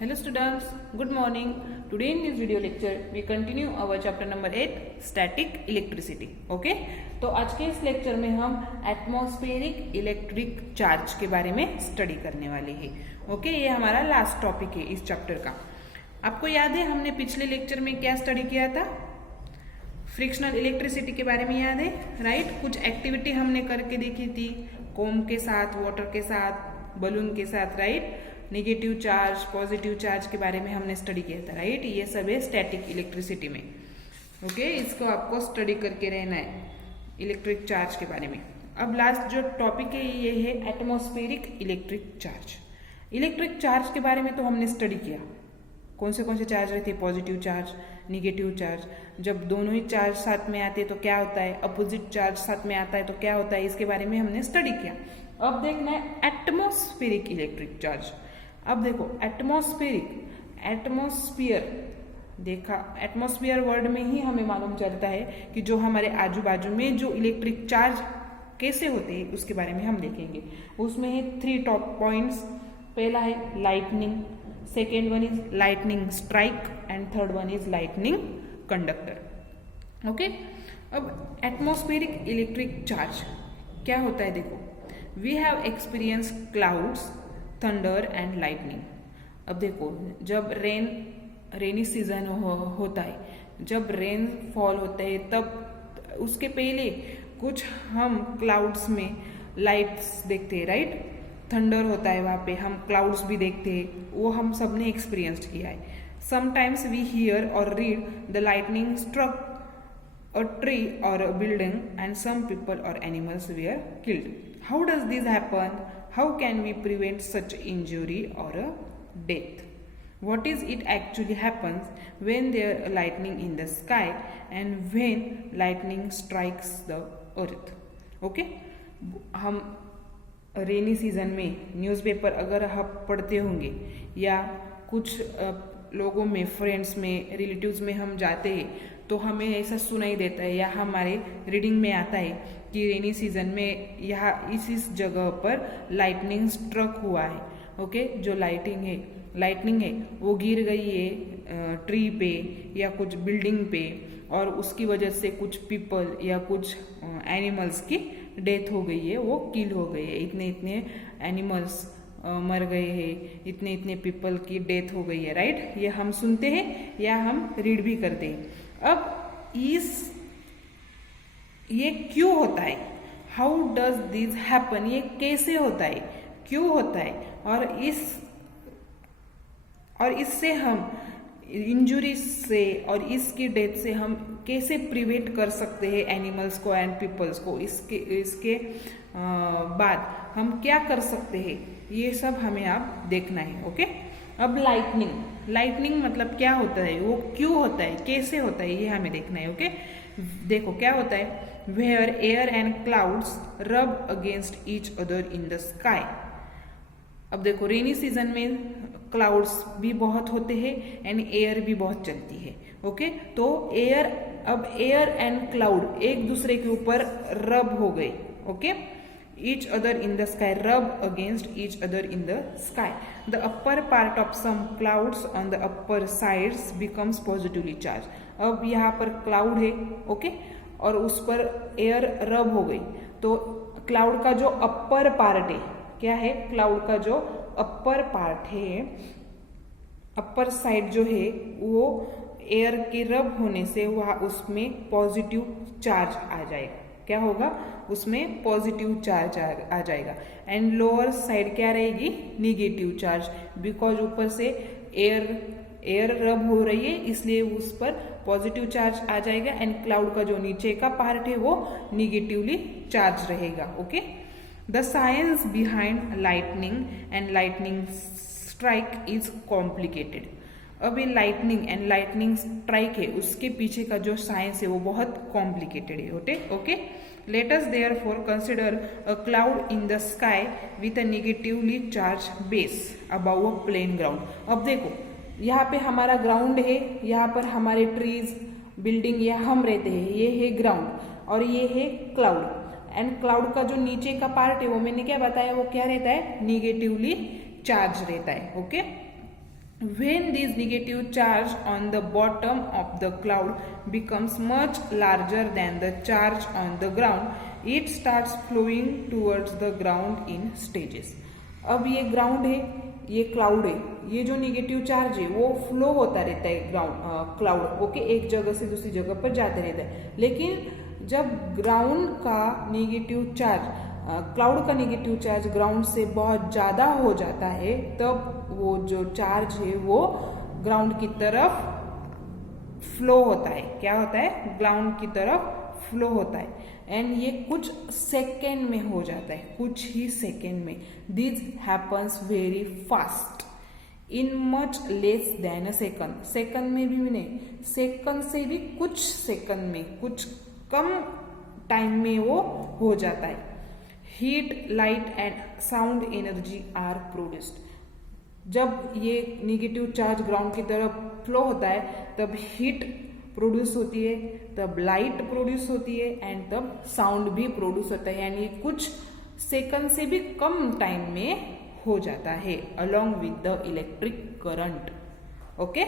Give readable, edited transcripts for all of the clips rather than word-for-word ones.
Hello students, good morning. Today in this video lecture we continue our chapter number 8 static electricity. Okay? तो आज के इस lecture में हम एटमॉस्फेरिक इलेक्ट्रिक चार्ज के बारे में स्टडी करने वाले हैं. ओके, ये हमारा लास्ट टॉपिक है इस चैप्टर का. आपको याद है हमने पिछले लेक्चर में क्या स्टडी किया था? फ्रिक्शनल इलेक्ट्रिसिटी के बारे में याद है, राइट? कुछ एक्टिविटी हमने करके देखी थी, कोम के साथ, वाटर के साथ, बलून के साथ, right? Negative charge, positive charge के बारे में हमने स्टडी किया था, राइट? ये सब है स्टैटिक इलेक्ट्रिसिटी में. ओके, इसको आपको स्टडी करके रहना है इलेक्ट्रिक चार्ज के बारे में. अब लास्ट जो टॉपिक है ये है atmospheric electric charge. Electric charge के बारे में तो हमने स्टडी किया. कौन से चार्ज रहते? Positive charge, negative charge. जब दोनों ही चार्ज साथ में आते हैं तो क्या होता है? अपोजिट चार्ज साथ में आता है तो क्या होता है? इसके बारे में हमने स्टडी किया. अब देखना है एटमॉस्फेरिक इलेक्ट्रिक चार्ज. अब देखो एटमॉस्फेयर देखा, एटमॉस्फेयर वर्ड में ही हमें मालूम चलता है कि जो हमारे आजू बाजू में जो इलेक्ट्रिक चार्ज कैसे होते हैं उसके बारे में हम देखेंगे. उसमें है 3 टॉप पॉइंट्स. पहला है lightning, second one is lightning strike and third one is lightning conductor. Okay, अब एटमॉस्फेरिक इलेक्ट्रिक चार्ज क्या होता है? देखो, we have experience clouds, thunder and lightning. अब देखो, जब रेनी सीजन होता है, जब रेन फॉल होता है, तब उसके पहले कुछ हम क्लाउड्स में लाइट्स देखते हैं, राइट? थंडर होता है, वहाँ पे हम क्लाउड्स भी देखते हैं. वो हम सब ने एक्सपीरियंस किया है. Sometimes we hear or read the lightning struck a tree or a building and some people or animals were killed. How does this happen? How can we prevent such injury or a death? What is it actually happens when there are lightning in the sky and when lightning strikes the earth? Okay? हम rainy season में newspaper अगर आप पढ़ते होंगे या कुछ लोगों में, फ्रेंड्स में, रिलेटिव्स में हम जाते हैं तो हमें ऐसा सुनाई देता है या हमारे रीडिंग में आता है कि रेनी सीजन में यहाँ इस जगह पर लाइटनिंग स्ट्रक हुआ है. ओके, जो लाइटनिंग है वो गिर गई है ट्री पे या कुछ बिल्डिंग पे और उसकी वजह से कुछ पीपल या कुछ एनिमल्स की डेथ हो गई है, वो किल हो गई है. इतने एनिमल्स मर गए हैं, इतने पीपल की डेथ हो गई है, राइट? ये हम सुनते हैं या हम रीड भी करते हैं. अब ये क्यों होता है? How does this happen? ये कैसे होता है, क्यों होता है, और इससे हम इंजुरी से और इसकी डेथ से हम कैसे प्रिवेंट कर सकते हैं एनिमल्स को एंड पीपल्स को? इसके बाद हम क्या कर सकते हैं, ये सब हमें आप देखना है. ओके, अब लाइटनिंग मतलब क्या होता है, वो क्यों होता है, कैसे होता है, ये हमें देखना है. ओके, देखो क्या होता है. वेयर एयर एंड क्लाउड्स रब against each other in the sky. अब देखो, रेनी सीजन में क्लाउड्स भी बहुत होते हैं एंड एयर भी बहुत चलती है. ओके, तो एयर एंड क्लाउड एक दूसरे के ऊपर रब हो गए. Okay, each other in the sky, rub against each other in the sky. The upper part of some clouds on the upper sides becomes positively charged. अब यहाँ पर क्लाउड है, ओके, और उस पर एयर रब हो गई तो क्लाउड का जो अपर पार्ट है, क्या है? क्लाउड का जो अपर पार्ट है, अपर साइड जो है, वो एयर के रब होने से वहाँ उसमें पॉजिटिव चार्ज आ जाएगा. क्या होगा? उसमें पॉजिटिव चार्ज आ जाएगा. एंड लोअर साइड क्या रहेगी? निगेटिव चार्ज, बिकॉज ऊपर से एयर रब हो रही है इसलिए उस पर पॉजिटिव चार्ज आ जाएगा एंड क्लाउड का जो नीचे का पार्ट है वो निगेटिवली चार्ज रहेगा. Okay, the science behind lightning and lightning strike is complicated. अब ये लाइटनिंग एंड लाइटनिंग स्ट्राइक है, उसके पीछे का जो साइंस है वो बहुत कॉम्प्लिकेटेड है. Okay, let us therefore consider a cloud in the sky with a negatively charge base above a plain ground. अब देखो, यहाँ पे हमारा ग्राउंड है, यहाँ पर हमारे ट्रीज, बिल्डिंग, या हम रहते हैं, ये है ग्राउंड और ये है क्लाउड. एंड क्लाउड का जो नीचे का पार्ट है वो मैंने क्या बताया, वो क्या रहता है? निगेटिवली चार्ज रहता है. Okay, When this negative charge on the bottom of the cloud becomes much larger than the charge on the ground, it starts flowing towards the ground in stages. अब ये ग्राउंड है, ये cloud है, ये जो negative charge है वो flow होता रहता है क्लाउड ओके, एक जगह से दूसरी जगह पर जाते रहता है। लेकिन जब ग्राउंड का निगेटिव चार्ज क्लाउड का निगेटिव चार्ज ग्राउंड से बहुत ज़्यादा हो जाता है, तब वो जो चार्ज है वो ग्राउंड की तरफ फ्लो होता है। क्या होता है? ग्राउंड की तरफ फ्लो होता है। एंड ये कुछ सेकेंड में हो जाता है, कुछ ही सेकेंड में। This happens very fast in much less than a second. Second में भी नहीं, सेकंड से भी कुछ सेकंड में, कुछ कम टाइम में वो हो जाता है। Heat, light and sound energy are produced. जब ये निगेटिव चार्ज ग्राउंड की तरफ फ्लो होता है तब हीट प्रोड्यूस होती है, तब लाइट प्रोड्यूस होती है एंड तब साउंड भी प्रोड्यूस होता है, यानी कुछ सेकंड से भी कम टाइम में हो जाता है along with the electric current. Okay,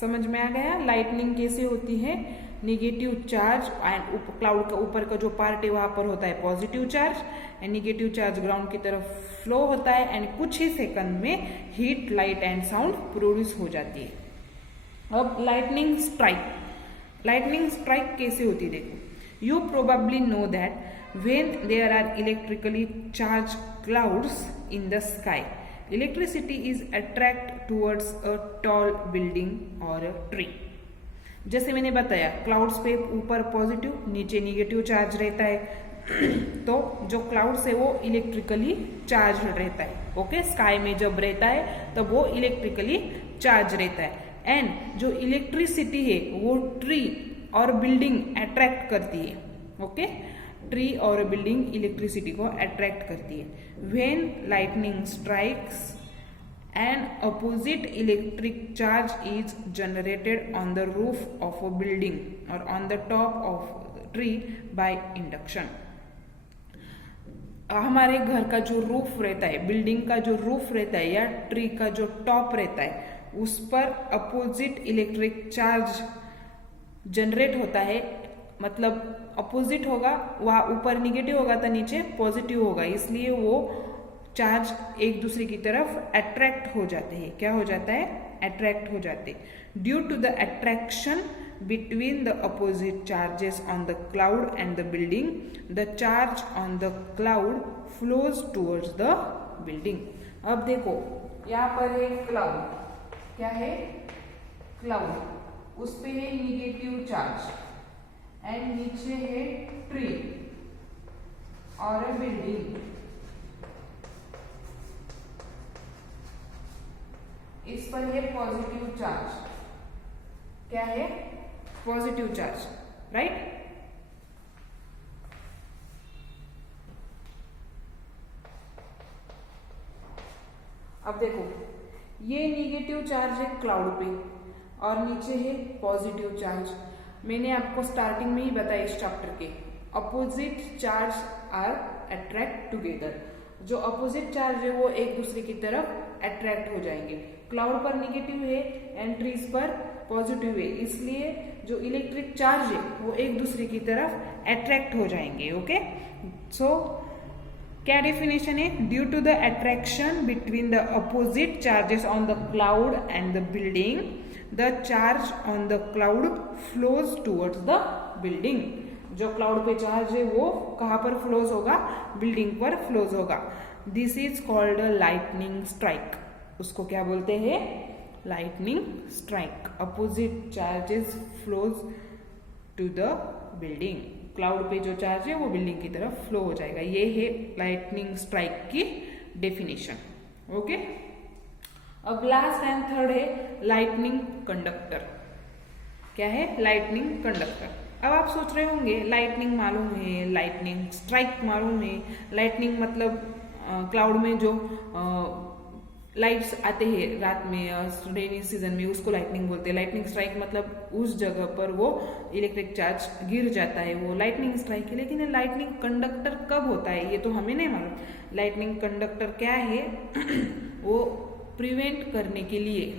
समझ में आ गया लाइटनिंग कैसे होती है? निगेटिव चार्ज एंड क्लाउड का ऊपर का जो पार्ट है वहां पर होता है positive charge and negative charge ground की तरफ फ्लो होता है एंड कुछ ही सेकंड में heat, light and sound produce हो जाती है। अब लाइटनिंग स्ट्राइक, लाइटनिंग स्ट्राइक कैसे होती है देखो। You probably know that when there are electrically charge clouds in the sky, electricity is attract towards a tall building or a tree. जैसे मैंने बताया क्लाउड्स पे ऊपर पॉजिटिव नीचे निगेटिव चार्ज रहता है, तो जो क्लाउड्स है वो इलेक्ट्रिकली चार्ज रहता है। ओके, स्काई में जब रहता है तब वो इलेक्ट्रिकली चार्ज रहता है एंड जो इलेक्ट्रिसिटी है वो ट्री और बिल्डिंग अट्रैक्ट करती है। ओके, ट्री और बिल्डिंग इलेक्ट्रिसिटी को अट्रैक्ट करती है। When lightning strikes an opposite electric charge is generated on the roof of a building or on the top of a tree by induction। हमारे घर का जो रूफ रहता है, बिल्डिंग का जो रूफ रहता है या ट्री का जो टॉप रहता है, उस पर अपोजिट इलेक्ट्रिक चार्ज जनरेट होता है। मतलब अपोजिट होगा, वहां ऊपर निगेटिव होगा तो नीचे पॉजिटिव होगा, इसलिए वो चार्ज एक दूसरे की तरफ अट्रैक्ट हो जाते हैं। क्या हो जाता है? अट्रैक्ट हो जाते हैं। Due to the attraction between the opposite charges on the cloud and the building, the charge on the cloud flows towards the building. अब देखो यहाँ पर है क्लाउड, क्या है? क्लाउड, उस पे है निगेटिव चार्ज एंड नीचे है ट्री और बिल्डिंग। इस पर है पॉजिटिव चार्ज, क्या है? Positive charge, right. अब देखो ये निगेटिव चार्ज है क्लाउड पे और नीचे है पॉजिटिव चार्ज। मैंने आपको स्टार्टिंग में ही बताया इस चैप्टर के, opposite charge are attract together. जो अपोजिट चार्ज है वो एक दूसरे की तरफ अट्रैक्ट हो जाएंगे। क्लाउड पर निगेटिव है एंड ट्रीज पर पॉजिटिव है, इसलिए जो इलेक्ट्रिक चार्ज है वो एक दूसरे की तरफ अट्रैक्ट हो जाएंगे। ओके, सो क्या डेफिनेशन है? Due to the attraction between the opposite charges on the cloud and the building, the charge on the cloud flows towards the building. जो क्लाउड पे चार्ज है वो कहाँ पर फ्लोज होगा? बिल्डिंग पर फ्लोज होगा। This is called lightning strike. उसको क्या बोलते हैं? Lightning strike. Opposite charges flows to the building. Cloud पे जो चार्ज है वो बिल्डिंग की तरफ फ्लो हो जाएगा। ये है लाइटनिंग स्ट्राइक की डेफिनेशन। ओके, अब लास्ट एंड थर्ड है लाइटनिंग कंडक्टर। क्या है? Lightning conductor. अब आप सोच रहे होंगे लाइटनिंग मालूम है, लाइटनिंग स्ट्राइक मालूम है। लाइटनिंग मतलब क्लाउड में जो लाइट्स आते हैं रात में रेनी सीजन में, उसको लाइटनिंग बोलते हैं। लाइटनिंग स्ट्राइक मतलब उस जगह पर वो इलेक्ट्रिक चार्ज गिर जाता है, वो लाइटनिंग स्ट्राइक है। लेकिन लाइटनिंग कंडक्टर कब होता है ये तो हमें नहीं मालूम। लाइटनिंग कंडक्टर क्या है? वो प्रिवेंट करने के लिए,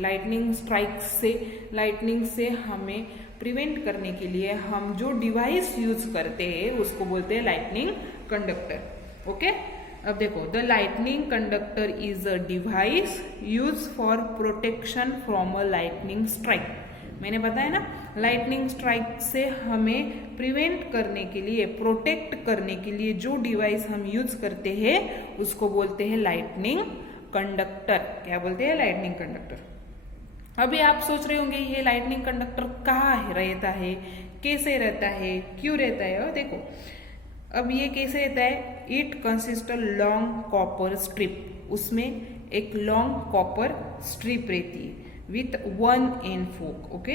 लाइटनिंग से हमें प्रिवेंट करने के लिए हम जो डिवाइस यूज करते हैं उसको बोलते हैं लाइटनिंग कंडक्टर। ओके, अब देखो, the lightning conductor is a device use for protection from a lightning strike. मैंने बताया ना, लाइटनिंग स्ट्राइक से हमें प्रिवेंट करने के लिए, प्रोटेक्ट करने के लिए जो डिवाइस हम यूज करते हैं उसको बोलते हैं लाइटनिंग कंडक्टर। क्या बोलते हैं? Lightning conductor. अभी आप सोच रहे होंगे ये लाइटनिंग कंडक्टर कहाँ रहता है, कैसे रहता है, क्यों रहता है? और देखो, अब ये कैसे रहता है? It consist a long copper strip, उसमें एक लॉन्ग कॉपर स्ट्रिप रहती है with one end fork. Okay,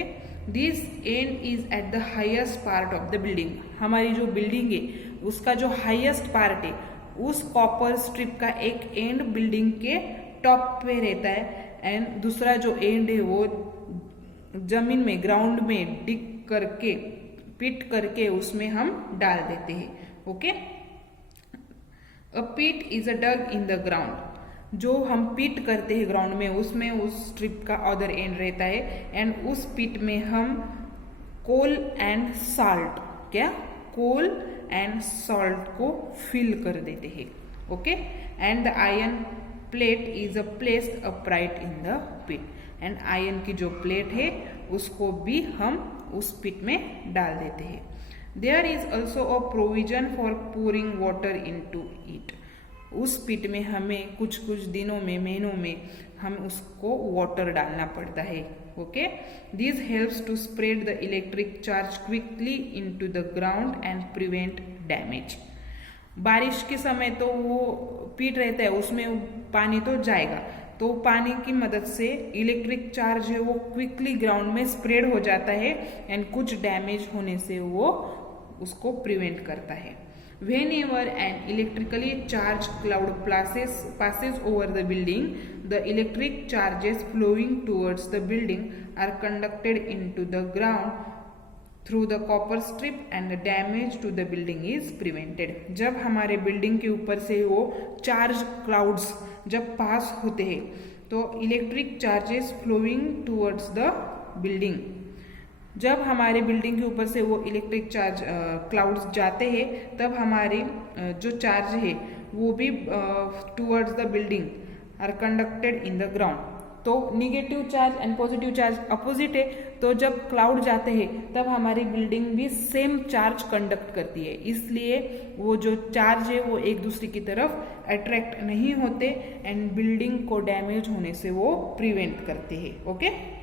this end is at the highest part of the building. हमारी जो बिल्डिंग है उसका जो हाईएस्ट पार्ट है, उस कॉपर स्ट्रिप का एक एंड बिल्डिंग के टॉप पे रहता है, एंड दूसरा जो एंड है वो जमीन में, ग्राउंड में डिग करके, पिट करके उसमें हम डाल देते हैं। Okay, a pit is a dug in the ground, जो हम पिट करते हैं ग्राउंड में, उसमें उस स्ट्रिप का अदर एंड रहता है, एंड उस पिट में हम कोल एंड साल्ट, क्या, कोल एंड साल्ट को फिल कर देते हैं। Okay, and the iron plate is a placed upright in the pit, and iron की जो प्लेट है उसको भी हम उस पिट में डाल देते हैं। There is also a provision for pouring water into it, उस पिट में हमें कुछ कुछ दिनों में, महीनों में हम उसको वाटर डालना पड़ता है। Okay, this helps to spread the electric charge quickly into the ground and prevent damage. बारिश के समय तो वो पिट रहता है, उसमें पानी तो जाएगा, तो पानी की मदद से इलेक्ट्रिक चार्ज है वो क्विकली ग्राउंड में स्प्रेड हो जाता है, एंड कुछ डैमेज होने से वो उसको प्रिवेंट करता है। Whenever an electrically charged cloud passes over the building, the electric charges flowing towards the building are conducted into the ground through the copper strip, and the damage to the building is prevented. जब हमारे building के ऊपर से वो charge clouds जब पास होते हैं तो electric charges flowing towards the building, जब हमारे बिल्डिंग के ऊपर से वो इलेक्ट्रिक चार्ज क्लाउड्स जाते हैं तब हमारी जो चार्ज है वो भी towards the building are conducted in the ground. तो negative charge and positive charge opposite है, तो जब क्लाउड जाते हैं तब हमारी बिल्डिंग भी सेम चार्ज कंडक्ट करती है, इसलिए वो जो चार्ज है वो एक दूसरे की तरफ अट्रैक्ट नहीं होते, एंड बिल्डिंग को डैमेज होने से वो प्रिवेंट करते हैं। Okay,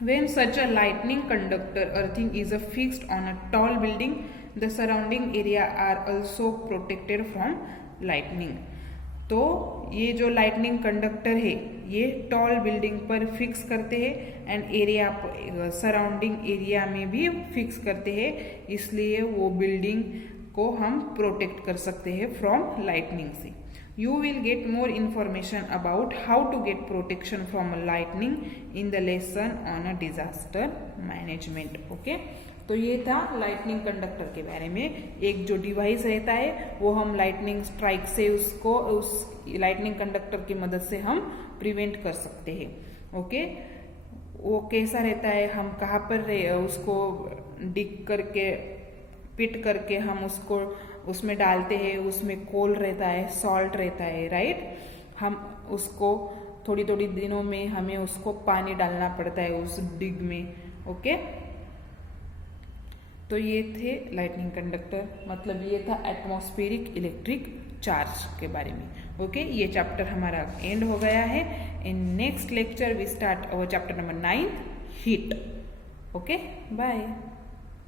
when such a lightning conductor earthing is fixed on a tall building, the surrounding area are also protected from lightning. तो ये जो लाइटनिंग कंडक्टर है ये टॉल बिल्डिंग पर फिक्स करते हैं, एंड एरिया, सराउंडिंग एरिया में भी फिक्स करते हैं, इसलिए वो बिल्डिंग को हम प्रोटेक्ट कर सकते हैं फ्रॉम लाइटनिंग से। You will get more information about how to get protection from lightning in the lesson on a disaster management. Okay? तो ये था लाइटनिंग कंडक्टर के बारे में। एक जो डिवाइस रहता है वो हम लाइटनिंग स्ट्राइक से उसको, उस लाइटनिंग कंडक्टर की मदद से हम प्रिवेंट कर सकते हैं। ओके, वो कैसा रहता है, हम कहाँ पर उसको डिग करके, पिट करके हम उसको उसमें डालते हैं, उसमें कोल रहता है, सॉल्ट रहता है, राइट। हम उसको थोड़ी थोड़ी दिनों में हमें उसको पानी डालना पड़ता है उस डिग में। ओके, तो ये थे लाइटनिंग कंडक्टर, मतलब ये था एटमॉस्फेरिक इलेक्ट्रिक चार्ज के बारे में। ओके, ये चैप्टर हमारा एंड हो गया है। In next lecture we start our chapter number 9, heat. Okay, bye.